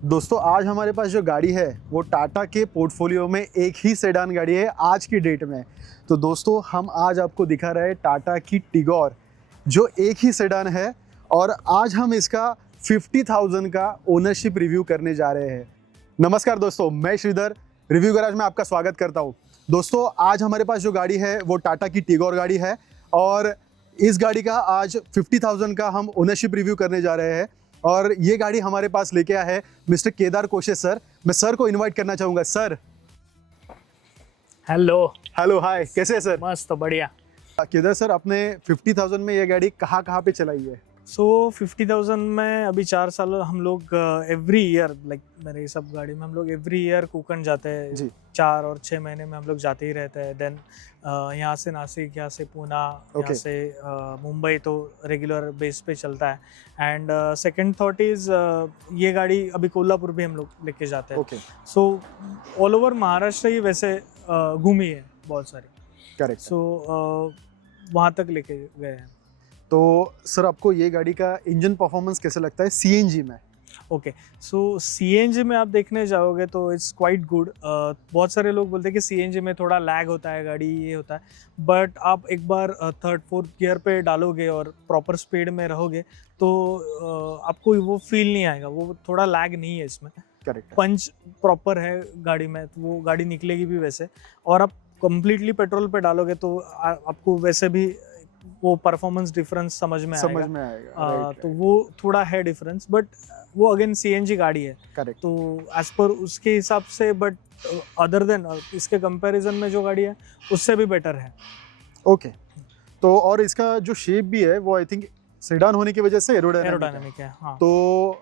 दोस्तों आज हमारे पास जो गाड़ी है वो टाटा के पोर्टफोलियो में एक ही सेडान गाड़ी है आज की डेट में। तो दोस्तों हम आज आपको दिखा रहे हैं टाटा की टिगोर जो एक ही सेडान है और आज हम इसका 50,000 का ओनरशिप रिव्यू करने जा रहे हैं। नमस्कार दोस्तों, मैं श्रीधर रिव्यू गैराज में आपका स्वागत करता हूँ। दोस्तों आज हमारे पास जो गाड़ी है वो टाटा की टिगोर गाड़ी है और इस गाड़ी का आज 50,000 का हम ओनरशिप रिव्यू करने जा रहे हैं और ये गाड़ी हमारे पास लेके आया है मिस्टर केदार कोशे सर। मैं सर को इनवाइट करना चाहूँगा। Sir hello. हेलो, हाय, कैसे हैं सर? मस्त बढ़िया। केदार सर, आपने 50,000 में ये गाड़ी कहाँ कहाँ पे चलाई है? सो 50,000 में अभी 4 साल हम लोग एवरी ईयर मेरे सब गाड़ी में हम लोग एवरी ईयर कोकण जाते हैं जी। 4 और 6 महीने में हम लोग जाते ही रहते हैं। देन यहाँ से नासिक, यहाँ से पुणे, यहाँ से मुंबई तो रेगुलर बेस पे चलता है। एंड सेकंड थॉट इज ये गाड़ी अभी कोल्हापुर भी हम लोग लेके जाते हैं। सो ऑल ओवर महाराष्ट्र ही वैसे घूमी है बहुत सारी। करेक्ट। सो वहाँ तक लेके गए हैं। तो सर आपको ये गाड़ी का इंजन परफॉर्मेंस कैसे लगता है सीएनजी में? ओके, सो सीएनजी में आप देखने जाओगे तो इट्स क्वाइट गुड। बहुत सारे लोग बोलते हैं कि सीएनजी में थोड़ा लैग होता है गाड़ी, ये होता है, बट आप एक बार थर्ड फोर्थ गियर पे डालोगे और प्रॉपर स्पीड में रहोगे तो आपको वो फील नहीं आएगा, वो थोड़ा लैग नहीं है इसमें। करेक्ट। पंच प्रॉपर है गाड़ी में, तो वो गाड़ी निकलेगी भी वैसे। और आप कंप्लीटली पेट्रोल पे डालोगे तो आपको वैसे भी वो परफॉर्मेंस डिफरेंस समझ में आएगा। तो वो थोड़ा है डिफरेंस, बट वो अगेन सीएनजी गाड़ी है। करेक्ट। तो एज पर उसके हिसाब से, बट अदर देन इसके कंपैरिजन में जो गाड़ी है उससे भी बेटर है। ओके। तो और इसका जो शेप भी है वो आई थिंक सेडान होने की वजह से एरोडायनामिक है। हाँ। तो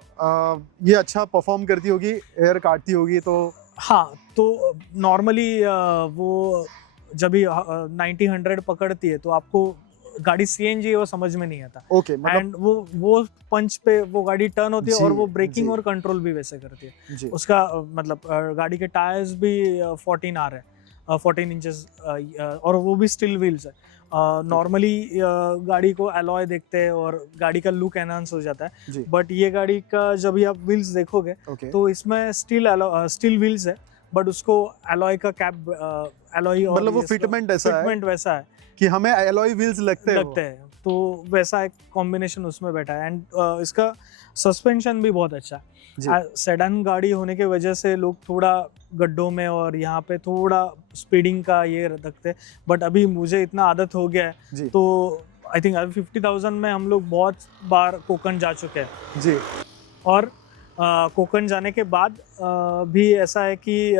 ये अच्छा परफॉर्म करती होगी, एयर काटती होगी। तो हाँ, तो नॉर्मली वो जब भी 90-100 पकड़ती है तो आपको गाड़ी सीएनजी है वो समझ में नहीं आता। ओके, एंड वो पंच पे वो गाड़ी टर्न होती है और वो ब्रेकिंग और कंट्रोल भी वैसे करती है जी। उसका मतलब गाड़ी के टायर्स भी 14 आर है, 14 इंचेस, और वो भी स्टिल व्हील्स है। नॉर्मली गाड़ी को अलॉय देखते हैं और गाड़ी का लुक एनहांस हो जाता है, बट ये गाड़ी का जब भी आप व्हील्स देखोगे तो इसमें स्टिल व्हील्स है, बट उसको अलॉय का कैप अलॉय मतलब वो फिटमेंट वैसा है कि हमें अलॉय व्हील्स लगते हैं। तो वैसा एक कॉम्बिनेशन उसमें बैठा है। एंड इसका सस्पेंशन भी बहुत अच्छा है। सेडान गाड़ी होने की वजह से लोग थोड़ा गड्ढों में और यहाँ पे थोड़ा स्पीडिंग का ये रखते हैं, बट अभी मुझे इतना आदत हो गया है तो आई थिंक 50,000 में हम लोग बहुत बार कोकण जा चुके हैं जी। और कोकण जाने के बाद भी ऐसा है कि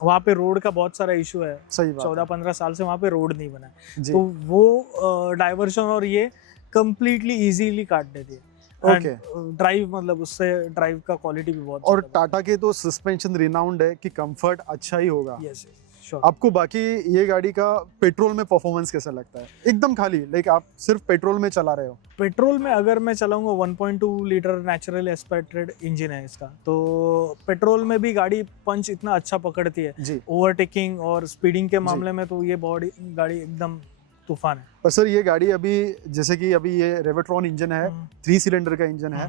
वहाँ पे रोड का बहुत सारा इशू है। 14-15 साल से वहाँ पे रोड नहीं बना है, तो वो डाइवर्शन और ये कम्प्लीटली इजीली काट देती है। ड्राइव मतलब उससे ड्राइव का क्वालिटी भी बहुत। और टाटा के तो सस्पेंशन रिनाउंड है कि कंफर्ट अच्छा ही होगा। यस, आपको बाकी ये गाड़ी का पेट्रोल में परफॉर्मेंस कैसा लगता है? एकदम खाली, लाइक आप सिर्फ पेट्रोल में चला रहे हो। पेट्रोल में अगर मैं चलाऊंगा 1.2 लीटर नेचुरल एस्पिरेटेड इंजन है इसका, तो पेट्रोल में भी गाड़ी पंच इतना अच्छा पकड़ती है ओवरटेकिंग और स्पीडिंग के मामले में, तो ये गाड़ी एकदम तूफान है। पर सर ये गाड़ी अभी जैसे कि अभी ये रेवोट्रॉन इंजन है, 3 सिलेंडर का इंजन है,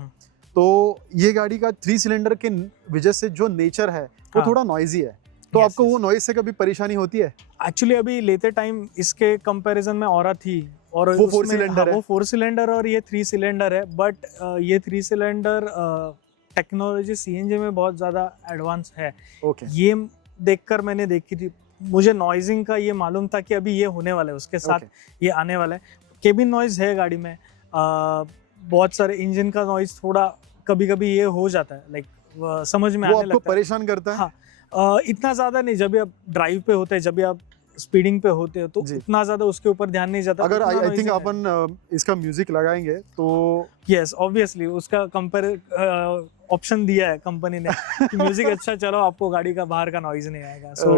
तो ये गाड़ी का 3 सिलेंडर के वजह से जो नेचर है वो थोड़ा नॉइजी है। तो आपको वो नॉइज से कभी परेशानी होती है? एक्चुअली अभी लेते टाइम इसके कंपैरिजन में औरा थी और वो 4 सिलेंडर है। वो 4 सिलेंडर और ये 3 सिलेंडर है, बट ये 3 सिलेंडर टेक्नोलॉजी सीएनजी में बहुत ज़्यादा एडवांस है। ये देखकर मैंने देखी थी, मुझे नॉइजिंग का ये मालूम था कि अभी ये होने वाला है, उसके साथ ये आने वाला है। केबिन नॉइज है गाड़ी में, बहुत सारे इंजन का नॉइज थोड़ा कभी कभी ये हो जाता है, लाइक समझ में आने लगता है। आपको परेशान करता है? हाँ, इतना ज्यादा नहीं। जब भी आप ड्राइव पे होते हैं, जब भी आप स्पीडिंग पे होते हो तो इतना ज्यादा उसके ऊपर ध्यान नहीं जाता। अगर आई थिंक अपन इसका म्यूजिक लगाएंगे तो यस, ऑब्वियसली उसका ऑप्शन दिया है कंपनी ने कि म्यूजिक अच्छा चलो, आपको गाड़ी का बाहर का नॉइज नहीं आएगा। सो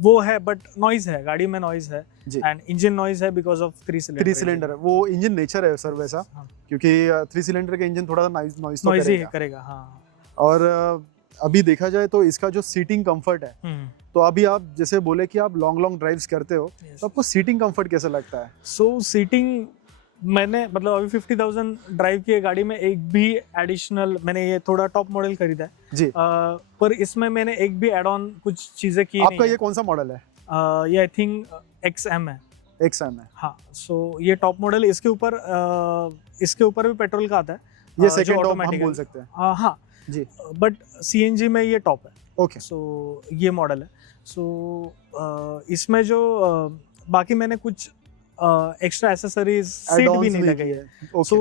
वो है, बट नॉइज है गाड़ी में, नॉइज है एंड इंजन नॉइज है बिकॉज ऑफ 3 सिलेंडर। वो इंजन नेचर है सर वैसा, क्योंकि 3 सिलेंडर का इंजन थोड़ा नॉइज तो करेगा। हाँ। और अभी देखा जाए तो इसका जो सीटिंग कंफर्ट है, तो अभी आप जैसे बोले कि आप लॉन्ग ड्राइव्स करते हो, तो आपको सीटिंग कंफर्ट कैसा लगता है? सो सीटिंग मैंने मतलब अभी 50,000 ड्राइव की गाड़ी में एक भी एडिशनल, मैंने ये थोड़ा टॉप मॉडल खरीदा है जी। पर इसमें मैंने एक भी एड ऑन कुछ चीजें की आपका नहीं ये कौन सा मॉडल है? है। ये आई थिंक XM है। XM है। हाँ, सो ये टॉप मॉडल, इसके ऊपर भी पेट्रोल का आता है, ये जो सेकंड टॉप हम automatic बोल है। सकते हैं। हाँ, जी। बट CNG में ये टॉप है। ओके। सो ये मॉडल है। सो इसमें जो बाकी मैंने कुछ एक्स्ट्रा एसेसरीज सीट भी नहीं लगाई है। सो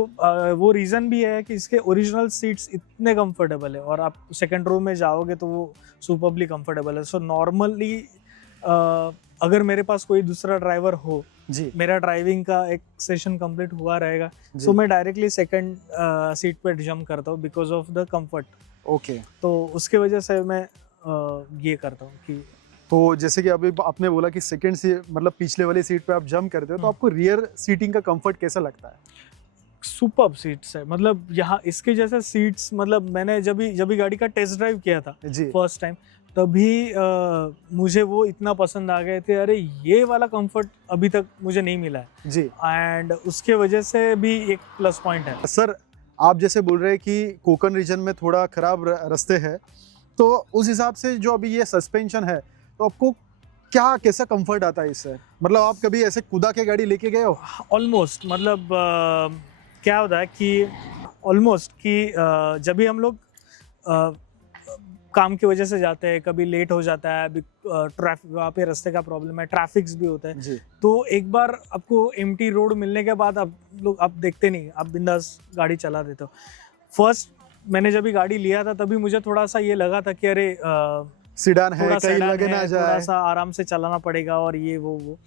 वो रीज़न भी है कि इसके ओरिजिनल सीट्स इतने कंफर्टेबल है और आप सेकंड रो में जाओगे तो वो सुपरबली कंफर्टेबल है। सो नॉर्मली अगर मेरे पास कोई दूसरा ड्राइवर हो, जी मेरा ड्राइविंग का एक सेशन कंप्लीट हुआ रहेगा, जी। तो मैं डायरेक्टली सेकंड सीट पे जंप करता हूँ because of the comfort. Okay. तो उसके वजह से मैं ये करता हूँ कि तो जैसे कि अभी आपने बोला कि सेकंड से मतलब पिछले वाली सीट पे आप जंप करते हो, तो आपको रियर सीटिंग का कंफर्ट कैसा लगता है? सुपर्ब सीट्स है, मतलब यहाँ इसके जैसे सीट्स, मतलब मैंने जब भी गाड़ी का टेस्ट ड्राइव किया था जी फर्स्ट टाइम, तभी मुझे वो इतना पसंद आ गए थे, अरे ये वाला कंफर्ट अभी तक मुझे नहीं मिला है। जी। एंड उसके वजह से भी एक प्लस पॉइंट है। सर, आप जैसे बोल रहे हैं कि कोकन रीजन में थोड़ा खराब रास्ते हैं, तो उस हिसाब से जो अभी ये सस्पेंशन है, तो आपको क्या कैसा कंफर्ट आता है इससे? मतलब आप कभी ऐसे कूदा के गाड़ी लेके गए हो? ऑलमोस्ट, मतलब क्या होता है कि ऑलमोस्ट कि जब भी हम लोग काम की वजह से जाते हैं, कभी लेट हो जाता है, ट्रैफिक, वहाँ पे रास्ते का प्रॉब्लम है, ट्रैफिक्स भी होता है, जी तो एक बार आपको एम्प्टी रोड मिलने के बाद आप देखते नहीं, आप बिंदास गाड़ी चला देते हो। फर्स्ट मैंने जब भी गाड़ी लिया था तभी मुझे थोड़ा सा ये लगा था कि अरे सीडान है, थोड़ा कहीं सेडान लगे ना है, जाए। थोड़ा सा आराम से चलाना पड़ेगा और ये वो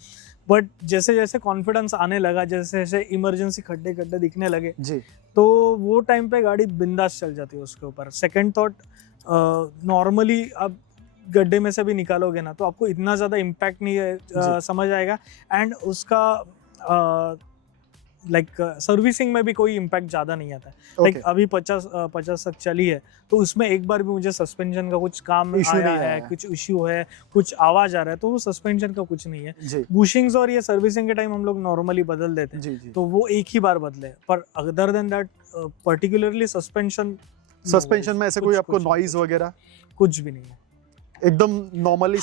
बट जैसे जैसे कॉन्फिडेंस आने लगा, जैसे जैसे इमरजेंसी खड्डे खड्डे दिखने लगे, जी तो वो टाइम पे गाड़ी बिंदास चल जाती है उसके ऊपर। सेकंड थॉट, नॉर्मली आप गड्ढे में से भी निकालोगे ना तो आपको इतना ज़्यादा इम्पैक्ट नहीं है, समझ आएगा। एंड उसका लाइक सर्विसिंग में भी कोई इम्पैक्ट ज़्यादा नहीं आता है। लाइक अभी 50 तक चली है, तो उसमें एक बार भी मुझे सस्पेंशन का कुछ काम आया है, कुछ इश्यू है, कुछ आवाज़ आ रहा है, तो वो सस्पेंशन का कुछ नहीं है। बुशिंग्स और ये सर्विसिंग के टाइम हम लोग नॉर्मली बदल देते हैं, जी। तो वो एक ही बार बदले। पर other than that particularly suspension में ऐसे कोई आपको नॉइज वगैरह कुछ भी नहीं है, एकदम नॉर्मली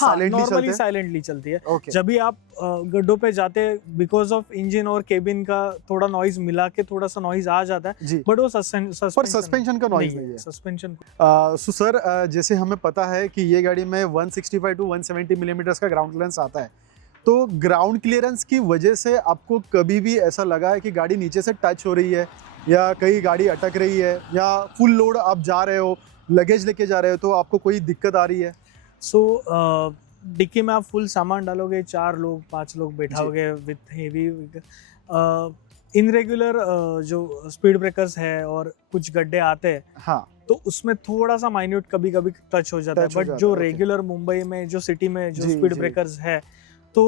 साइलेंटली चलती है। जब भी आप गड्ढों पे जाते हैं, बिकॉज ऑफ इंजन और केबिन का थोड़ा नॉइज मिला के थोड़ा सा नॉइज आ जाता है, बट वो सस्पेंशन का नॉइज नहीं है। सस्पेंशन सो सर, जैसे हमें पता है कि ये गाड़ी में 165 टू 170 मिलीमीटर का ग्राउंड क्लियरेंस आता है, तो ग्राउंड क्लियरेंस की वजह से आपको कभी भी ऐसा लगा है कि गाड़ी नीचे से टच हो रही है, या कहीं गाड़ी अटक रही है, या फुल लोड आप जा रहे हो, लगेज लेके जा रहे हो, तो आपको कोई दिक्कत आ रही है? सो डिक्की में आप फुल सामान डालोगे, 4 लोग 5 लोग बैठाओगे विथ हेवी, इनरेगुलर जो स्पीड ब्रेकर्स है और कुछ गड्ढे आते हैं, हाँ, तो उसमें थोड़ा सा माइन्यूट कभी कभी टच हो जाता है। बट जो रेगुलर मुंबई में जो सिटी में जो स्पीड ब्रेकर्स है, तो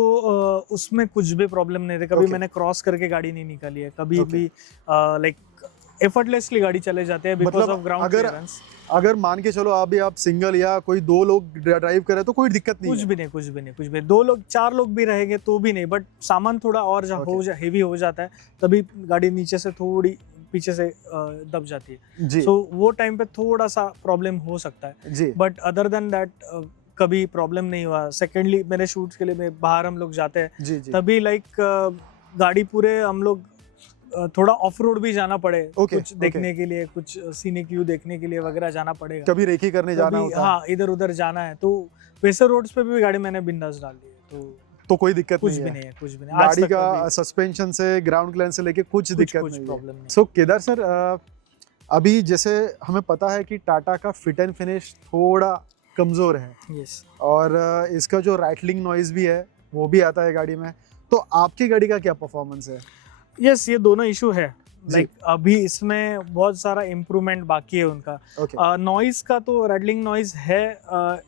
उसमें कुछ भी प्रॉब्लम नहीं थे। कभी मैंने क्रॉस करके गाड़ी नहीं निकाली है, कभी भी लाइक एफर्टलेसली गाड़ी चले जाते हैं बिकॉज ऑफ ग्राउंड क्लियरेंस। अगर मान के चलो अभी आप सिंगल या कोई 2 लोग ड्राइव करे तो कोई दिक्कत नहीं, कुछ भी 2 लोग 4 लोग भी रहेंगे तो भी नहीं, बट सामान थोड़ा और हेवी हो जाता है, तभी गाड़ी नीचे से थोड़ी पीछे से दब जाती है। सो वो टाइम पे थोड़ा सा प्रॉब्लम हो सकता है, बट अदर देन दैट कभी प्रॉब्लम नहीं हुआ। सेकेंडली मेरे शूट्स के लिए बाहर हम लोग जाते हैं, तभी लाइक गाड़ी पूरे हम लोग थोड़ा ऑफ रोड भी जाना पड़े, कुछ देखने के लिए, कुछ सीनिक व्यू देखने के लिए वगैरह जाना पड़ेगा, कभी रेकी करने जाना होता है, हाँ इधर उधर जाना है, तो वैसे रोड्स पे भी गाड़ी मैंने बिंदास डाल दी है, तो कोई दिक्कत कुछ भी नहीं है। गाड़ी का सस्पेंशन से दिक्कत क्लियरेंस से लेके कुछ प्रॉब्लम नहीं। सो केदार सर, अभी जैसे हमें पता है कि टाटा का फिट एंड फिनिश थोड़ा कमजोर है, और इसका जो राइटलिंग नॉइज भी है वो भी आता है गाड़ी में, तो आपकी गाड़ी का क्या परफॉर्मेंस है? ये दोनों इशू है। लाइक अभी इसमें बहुत सारा इम्प्रूवमेंट बाकी है उनका। नॉइज का तो रेडलिंग नॉइज है,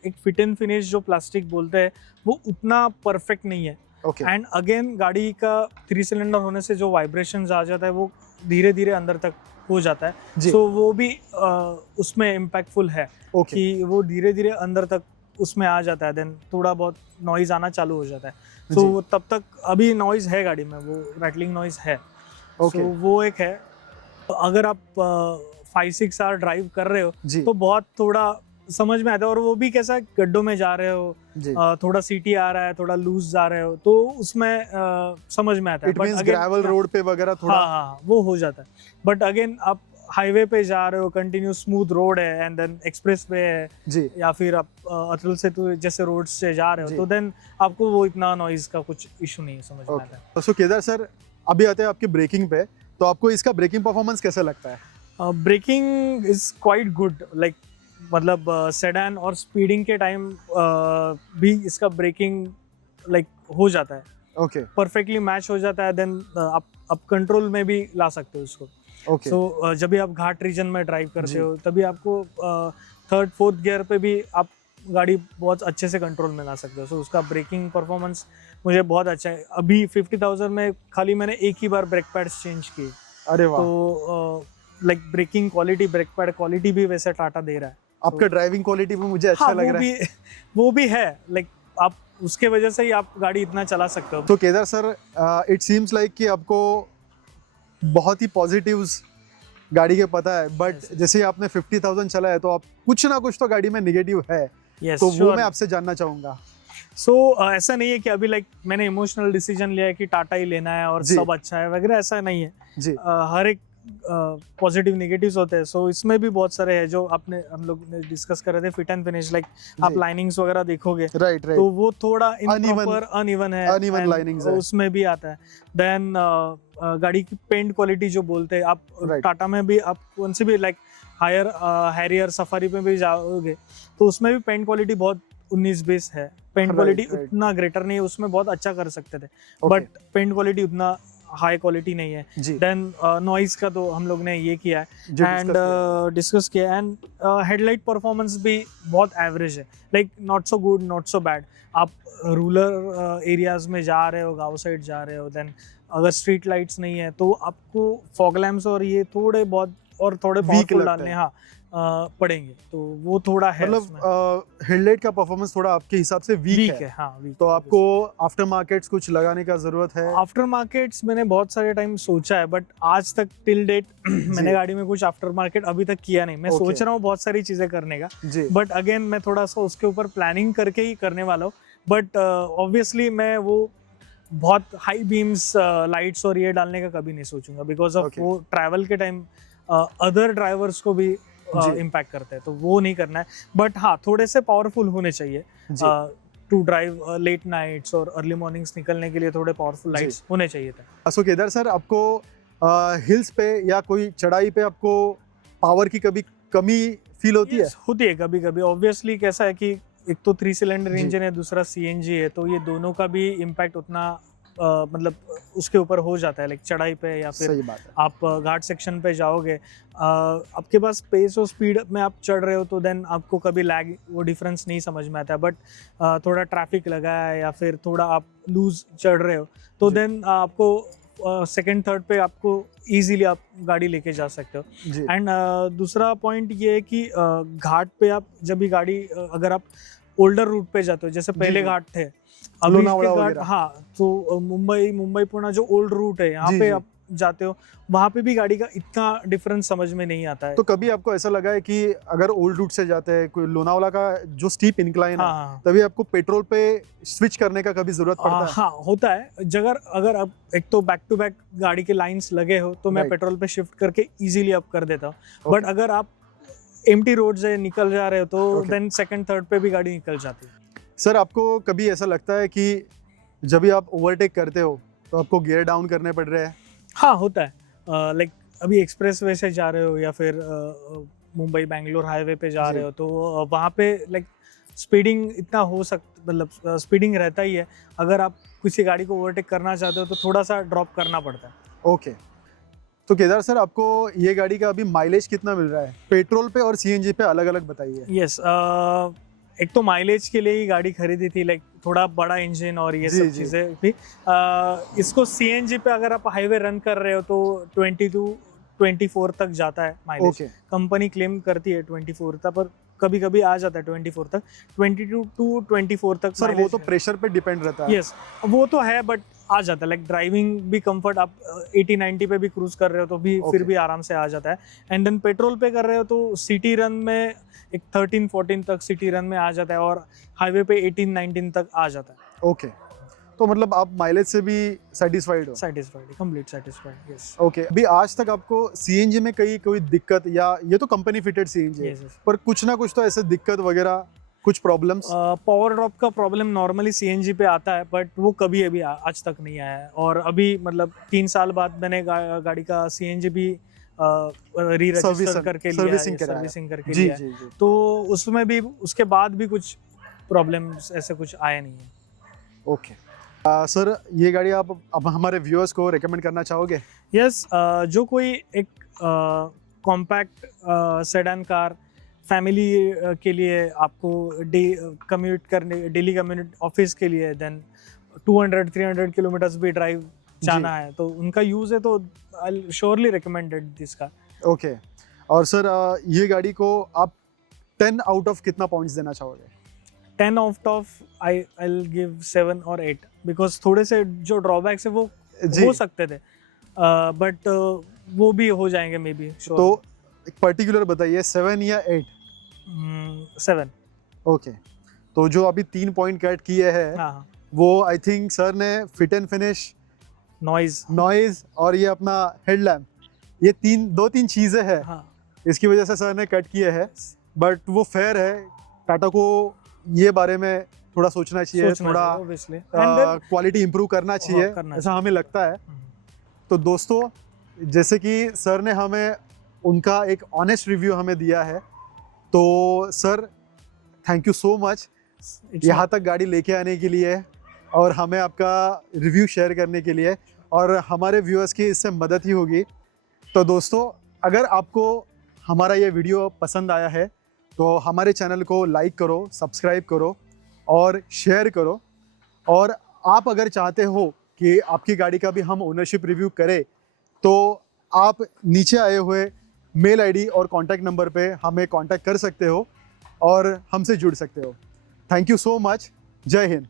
एक फिट एंड फिनिश जो प्लास्टिक बोलते हैं वो उतना परफेक्ट नहीं है। एंड अगेन गाड़ी का 3 सिलेंडर होने से जो वाइब्रेशंस आ जाता है वो धीरे धीरे अंदर तक हो जाता है, सो वो भी उसमें इम्पैक्टफुल है कि वो धीरे धीरे अंदर तक उसमें आ जाता है, देन थोड़ा बहुत नॉइज आना चालू हो जाता है। सो तब तक अभी नॉइज है गाड़ी में, वो रैटलिंग नॉइज है। Okay. So वो एक है। अगर आप 5-6 आवर ड्राइव कर रहे हो जी तो बहुत थोड़ा समझ में आता है, और वो भी कैसा गड्ढों में जा रहे हो, जी थोड़ा सीटी आ रहा है, थोड़ा लूज जा रहे हो, तो उसमें समझ में आता है। इट मींस ग्रेवल रोड पे वगैरह थोड़ा हाँ, वो हो जाता है। बट अगेन आप हाईवे पे जा रहे हो, कंटिन्यू स्मूथ रोड है, एंड देन एक्सप्रेस वे है, जी या फिर आप अटल सेतु जैसे रोड से जा रहे हो, जी। तो देन आपको वो इतना नॉइज का कुछ इशू नहीं समझ में आता है। ओके। सो केदार सर, अभी आते हैं आपकी ब्रेकिंग पे, तो आपको इसका ब्रेकिंग परफॉर्मेंस कैसा लगता है? Braking is quite good, like मतलब सेडान और स्पीडिंग के टाइम भी इसका ब्रेकिंग लाइक हो जाता है, ओके परफेक्टली मैच हो जाता है। देन आप कंट्रोल में भी ला सकते हो उसको। ओके सो जब भी आप घाट रीजन में ड्राइव करते जी। हो, तभी आपको 3rd-4th गियर पे भी आप गाड़ी बहुत अच्छे से कंट्रोल में ला सकते हो। सो उसका ब्रेकिंग परफॉर्मेंस मुझे बहुत अच्छा है। अभी 50,000 में खाली मैंने एक ही बार ब्रेक पैड्स चेंज किए, अरे वाह, तो like braking quality, brake pad quality भी वैसे टाटा दे रहा है। आपका ड्राइविंग क्वालिटी भी मुझे अच्छा हाँ, लग रहा है। वो भी है, लाइक आप उसके वजह से ही आप गाड़ी इतना चला सकते हो। तो Kedar sir, it seems like कि आपको बहुत ही पॉजिटिव्स गाड़ी के पता है, बट Yes. जैसे आपने 50,000 चला है तो आप कुछ ना कुछ तो गाड़ी में निगेटिव है, Yes, तो वो sure. मैं आपसे जानना चाहूंगा। सो ऐसा नहीं है कि अभी लाइक मैंने इमोशनल डिसीजन लिया है कि टाटा ही लेना है और जी। सब अच्छा है वगैरह, ऐसा नहीं है। जी हर एक पॉजिटिव नेगेटिव्स होते हैं। सो इसमें भी बहुत सारे हैं जो हम लोग ने डिस्कस कर रहे थे, फिट एंड फिनिश, लाइक आप जी। लाइनिंग्स वगैरह देखोगे राइट तो राइट, वो थोड़ा Uneven- अनइवन है, uneven and linings है। उसमें भी आता है। देन गाड़ी की पेंट क्वालिटी जो बोलते हैं आप, Right. टाटा में भी आप कौन सी भी लाइक हायर हैरियर सफारी पे भी जाओगे तो उसमें भी पेंट क्वालिटी बहुत 19-20 है। Paint Right, quality right. उतना ग्रेटर नहीं है, उसमें बहुत अच्छा कर सकते थे, Okay. बट पेंट क्वालिटी उतना हाई क्वालिटी नहीं है। जी देन नॉइज का तो हम लोग ने ये किया है जी, एंड डिस्कस किया, एंड हेडलाइट परफॉर्मेंस भी बहुत एवरेज है, like not so good not so bad. आप रूरल एरियाज में जा रहे हो, गाँव साइड जा रहे हो, देन अगर स्ट्रीट लाइट्स नहीं है तो आपको फॉग लैम्प्स और ये थोड़े बहुत और थोड़े Weak पावरफुल लगता डालने है। हाँ पड़ेंगे, तो वो थोड़ा है उसमें। मतलब हेडलाइट का परफॉर्मेंस थोड़ा आपके हिसाब से वीक वीक है, है, हाँ वीक। तो आपको आफ्टर मार्केट्स कुछ लगाने का जरूरत है? आफ्टर मार्केट्स मैंने बहुत सारे टाइम सोचा है, बट आज तक टिल डेट मैंने गाड़ी में कुछ आफ्टर मार्केट अभी तक किया नहीं। मैं Okay. सोच रहा हूँ बहुत सारी चीजें करने का, जी बट अगेन मैं थोड़ा सा उसके ऊपर प्लानिंग करके ही करने वाला हूँ। बट ऑब्वियसली मैं वो बहुत हाई बीम्स लाइट्स और ये डालने का कभी नहीं सोचूंगा, बिकॉज ऑफ Okay. वो ट्रैवल के टाइम अदर ड्राइवर्स को भी जी। इम्पैक्ट करते हैं, तो वो नहीं करना है। बट हाँ, थोड़े से पावरफुल होने चाहिए जी टू ड्राइव लेट नाइट्स और अर्ली मॉर्निंग्स निकलने के लिए। थोड़े पावरफुल जी। लाइट्स होने चाहिए थे। सो केदार सर, आपको हिल्स पे या कोई चढ़ाई पे आपको पावर की कभी कमी फील होती है? Yes, होती है कभी कभी। ऑब्वियसली कैसा है कि एक तो 3 सिलेंडर जी। इंजन है, दूसरा सीएनजी है, तो ये दोनों का भी इम्पैक्ट उतना मतलब उसके ऊपर हो जाता है, लाइक चढ़ाई पे या फिर सही बात है। आप घाट सेक्शन पे जाओगे, आपके पास पेस और स्पीड में आप चढ़ रहे हो तो देन आपको कभी लैग वो डिफरेंस नहीं समझ में आता है। बट थोड़ा ट्रैफिक लगा है या फिर थोड़ा आप लूज चढ़ रहे हो तो जी। देन आपको सेकंड थर्ड पे आपको इजीली आप गाड़ी लेके जा सकते हो। जी एंड दूसरा पॉइंट ये है कि घाट पे आप जब भी गाड़ी अगर आप ओल्डर रूट पे जाते हो, जैसे पहले जी। घाट थे, अभी लोनावला के घाट, वगैरह। हाँ, तो मुंबई पुणे जो ओल्ड रूट है, यहाँ जी, पे जी। आप जाते हो, वहाँ पे भी गाड़ी का इतना डिफरेंस समझ में नहीं आता है। तो कभी आपको ऐसा लगा है कि अगर ओल्ड रूट से जाते हैं, कोई लोनावाला का जो स्टीप इंक्लाइन है, हाँ तभी आपको पेट्रोल पे स्विच करने का कभी जरूरत पड़ता है? हाँ होता है। अगर आप एक तो बैक टू बैक गाड़ी के लाइंस लगे हो तो मैं Right. पेट्रोल पे शिफ्ट करके इजीली अप कर देता हूँ। Okay. बट अगर आप एम्प्टी रोड से निकल जा रहे हो तो Okay. देन सेकंड थर्ड पे भी गाड़ी निकल जाती है। सर, आपको कभी ऐसा लगता है कि जब भी आप ओवरटेक करते हो तो आपको गियर डाउन करने पड़ रहे हैं? हाँ होता है। लाइक अभी एक्सप्रेस वे से जा रहे हो या फिर मुंबई बेंगलोर हाईवे पे जा जी। रहे हो तो वहाँ पे लाइक स्पीडिंग इतना हो सकता, मतलब स्पीडिंग रहता ही है। अगर आप किसी गाड़ी को ओवरटेक करना चाहते हो तो थोड़ा सा ड्रॉप करना पड़ता है। ओके। तो केदार सर, आपको ये गाड़ी का अभी माइलेज कितना मिल रहा है? पेट्रोल पे और सीएनजी पे अलग अलग बताइए। यस, एक तो माइलेज के लिए ही गाड़ी खरीदी थी, लाइक थोड़ा बड़ा इंजन और ये जी, सब जी। चीज़ें भी। इसको सीएनजी पे अगर आप हाईवे रन कर रहे हो तो 22-24 तक जाता है माइलेज। ओके कंपनी क्लेम करती है 24 तक, पर कभी कभी आ जाता है 24 तक, 22 टू 24 तक। सर वो तो प्रेशर पे डिपेंड रहता है। यस, वो तो है, बट आ जाता है। लाइक ड्राइविंग भी कंफर्ट, आप 80-90 पे भी क्रूज कर रहे हो तो भी फिर भी आराम से आ जाता है। एंड देन पेट्रोल पे कर रहे हो तो सिटी रन में एक 13-14 तक सिटी रन में आ जाता है, और हाईवे पे 18-19 तक आ जाता है। ओके, तो मतलब आप माइलेज से भी सेटिस्फाइड हो? Satisfied, complete satisfied, yes. Okay, अभी आज तक आपको सीएनजी में कोई दिक्कत, या ये तो कंपनी फिटेड सीएनजी है, पर कुछ ना कुछ तो ऐसे दिक्कत वगैरह, कुछ प्रॉब्लम्स? पावर ड्रॉप का प्रॉब्लम नॉर्मली सीएनजी पे आता है, बट वो कभी अभी आज तक नहीं आया है। और अभी मतलब 3 साल बाद मैंने गाड़ी का सीएनजी भी री रजिस्टर करके लिया, सर्विसिंग करके लिया, तो उसमें भी उसके बाद भी कुछ प्रॉब्लम्स ऐसे कुछ आए नहीं है। ओके सर, ये गाड़ी आप अब हमारे व्यूअर्स को रेकमेंड करना चाहोगे? यस, जो कोई एक कॉम्पैक्ट सेडान कार फैमिली के लिए, आपको कम्यूट करने, डेली कम्यूट ऑफिस के लिए, देन 200-300 किलोमीटर्स भी ड्राइव जाना है, तो उनका यूज़ है, तो I surely recommended this car. Okay, और सर ये गाड़ी को आप 10 आउट ऑफ कितना पॉइंट्स देना चाहोगे? 10 out of I will give 7 और 8, बिकॉज थोड़े से जो ड्रॉबैक्स है वो हो सकते थे, बट वो भी हो जाएंगे मे बी। तो एक पर्टिकुलर बताइए, 7 या 8? 7। ओके, तो जो अभी 3 पॉइंट कट किए हैं, हाँ, वो आई थिंक सर ने फिट एंड फिनिश, नॉइज और ये अपना हेडलैम्प, ये 2-3 चीज़ें हैं, हाँ, इसकी वजह से सर ने कट किए हैं, बट वो फेयर है। टाटा को ये बारे में थोड़ा सोचना चाहिए, थोड़ा क्वालिटी इंप्रूव करना चाहिए, ऐसा हमें लगता है। तो दोस्तों, जैसे कि सर ने हमें उनका एक ऑनेस्ट रिव्यू हमें दिया है, तो sir thank you so much यहाँ तक गाड़ी लेके आने के लिए, और हमें आपका रिव्यू शेयर करने के लिए, और हमारे व्यूअर्स की इससे मदद ही होगी। तो दोस्तों, अगर आपको हमारा ये वीडियो पसंद आया है तो हमारे चैनल को लाइक करो, सब्सक्राइब करो और शेयर करो। और आप अगर चाहते हो कि आपकी गाड़ी का भी हम ओनरशिप रिव्यू करें, तो आप नीचे आए हुए मेल आईडी और कॉन्टैक्ट नंबर पे हमें कॉन्टैक्ट कर सकते हो और हमसे जुड़ सकते हो। Thank you so much. जय हिंद।